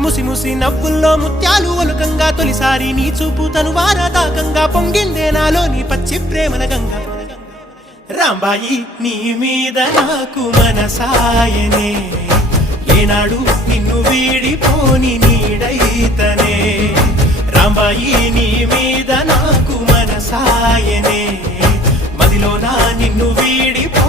ముసి ముసి నవ్వుల్లో ముత్యాలు ఒలుకంగా తొలిసారి నీ చూపు తను వారాదాకంగా పొంగిందే నాలో నీ పచ్చి ప్రేమల గంగ. రాంబాయి నీ మీద నాకు మనసాయనే. ఏనాడు నిన్ను వీడిపోని నీడైతనే. రాంబాయి నీ మీద నాకు మనసాయనే. మదిలో నా నిన్ను వీడిపో